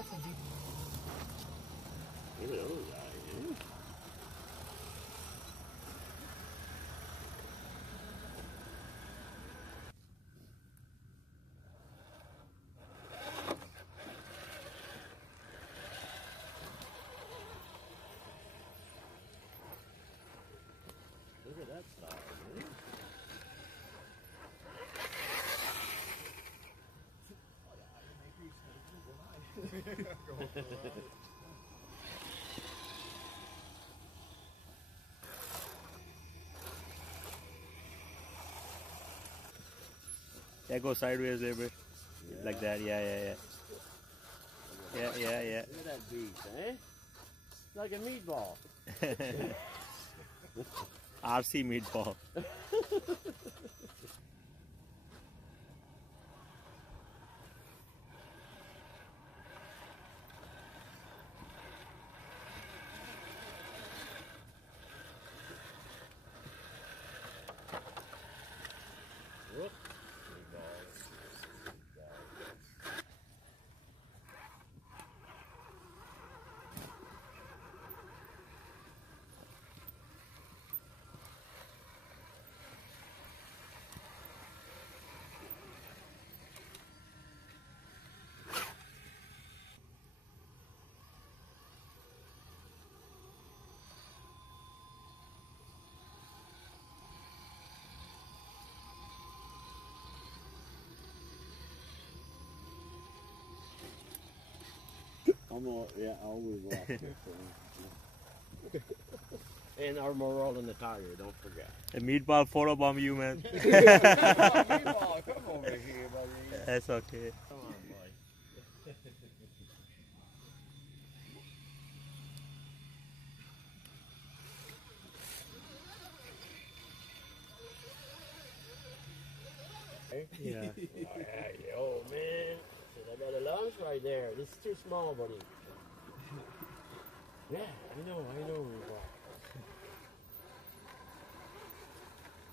that's a deep. Look at those guys, dude. Look at that style, dude. Yeah, go sideways a little bit. Yeah. Like that, yeah. Yeah. Look at that beast, eh? It's like a meatball. RC meatball. Whoop. Yeah, I always watch it. And armor roll in the tire, don't forget. A meatball photobomb you, man. Meatball, come over here, buddy. That's okay. Come on, boy. Yeah. Oh, yeah, yo, man. I got a lunch right there. This is too small, buddy. Yeah, I know.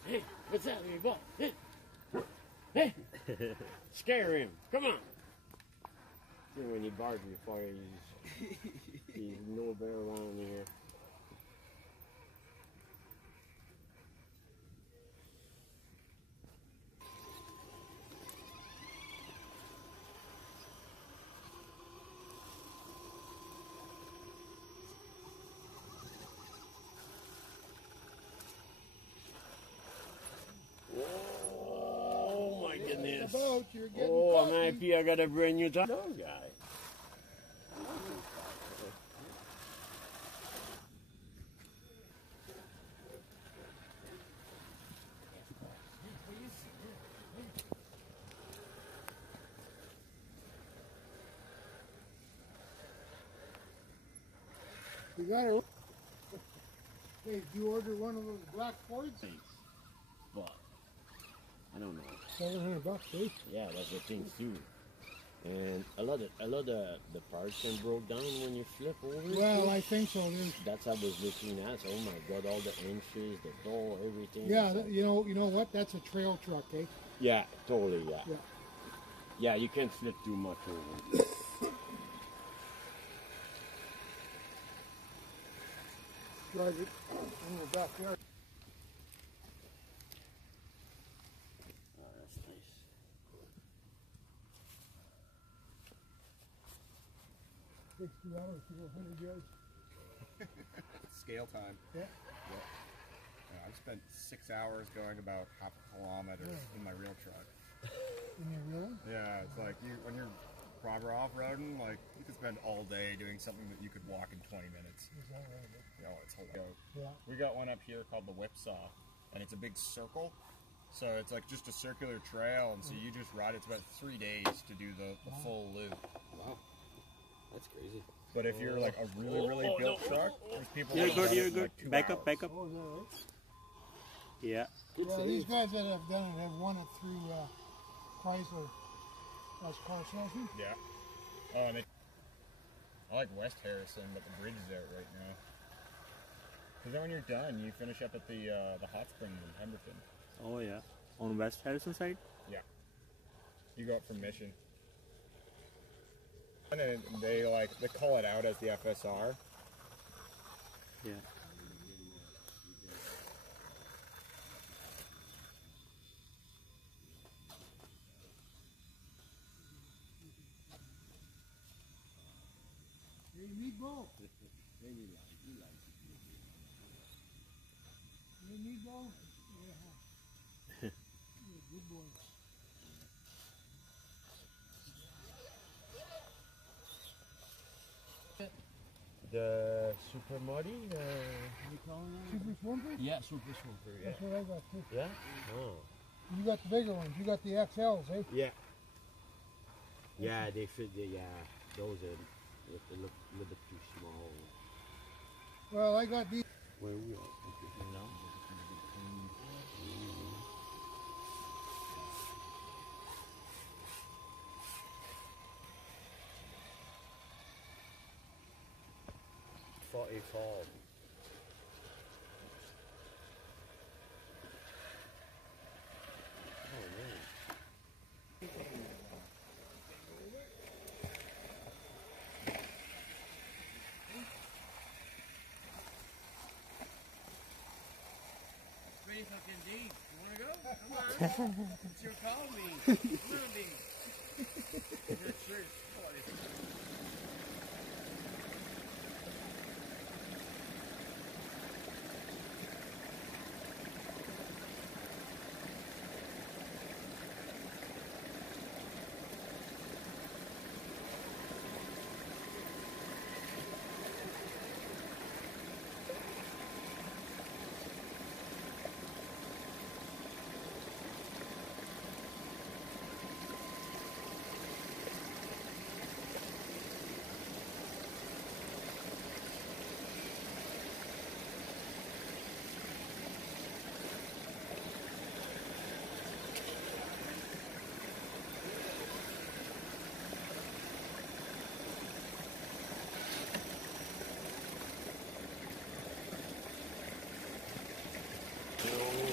Hey, what's that, little boy? Hey, scare him. Come on. See, when you bark before he's no bear around here. Oh my goodness. Oh, I'm happy I got a brand new tire. Those guys. You got it. Hey, did you order one of those black Fords? But I don't know. $700, eh? Yeah, that's the thing too. And a lot of the parts can broke down when you flip over. Well, I think so. Dude. That's how I was looking at. Oh my God, all the inches, the door, everything. Yeah, you know what? That's a trail truck, eh? Yeah, totally. Yeah. Yeah. Yeah, you can't flip too much over. Drive it in the backyard. Oh, that's nice. Takes 2 hours to go 100 yards. Scale time. Yeah. I've spent 6 hours going about half a kilometer in my real truck. In your real one? Yeah, it's like when you're proper off-roading, like you could spend all day doing something that you could walk in 20 minutes. Is that right? You know, it's hilarious. Yeah. We got one up here called the Whipsaw, and it's a big circle. So it's like just a circular trail, and so you just ride it. It's about 3 days to do the full loop. Wow, that's crazy. But if you're like a really built truck, there's people. You're that have good, done it you're in, good. like, 2 Back up. Oh, is that right? Yeah. Well, these guys that have done it have won it through Chrysler as car salesmen. Yeah. Oh, and I like West Harrison, but the bridge is out right now. Because then when you're done, you finish up at the hot springs in Pemberton. Oh yeah. On West Harrison side? Yeah. You go up from Mission. And they call it out as the FSR. Yeah. Hey, meatball. Hey, meatball. Yeah. Yeah, good boy. The Super Muddy, you calling it? Super Swimper? Yeah, Super Swimper, yeah. That's what I got too. Yeah? Oh. You got the bigger ones. You got the XLs, eh? Yeah. Yeah, they fit, those are, they look a little bit too small. Well, I got these. Where we are? You know? It's all. Oh man. Pretty fucking deep. You wanna go? Come on. It's your call, me. Come on, D.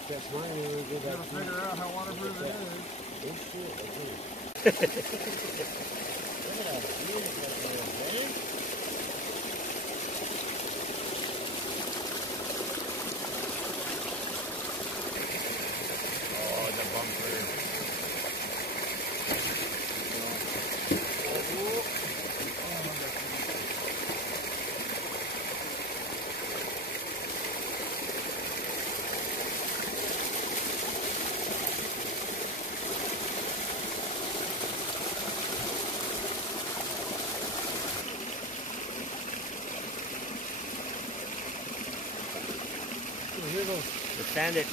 That's mine. We'll Gotta figure out how waterproof it is. Oh shit, okay. Look at that. Oh, the bumper. Here goes. Stand it.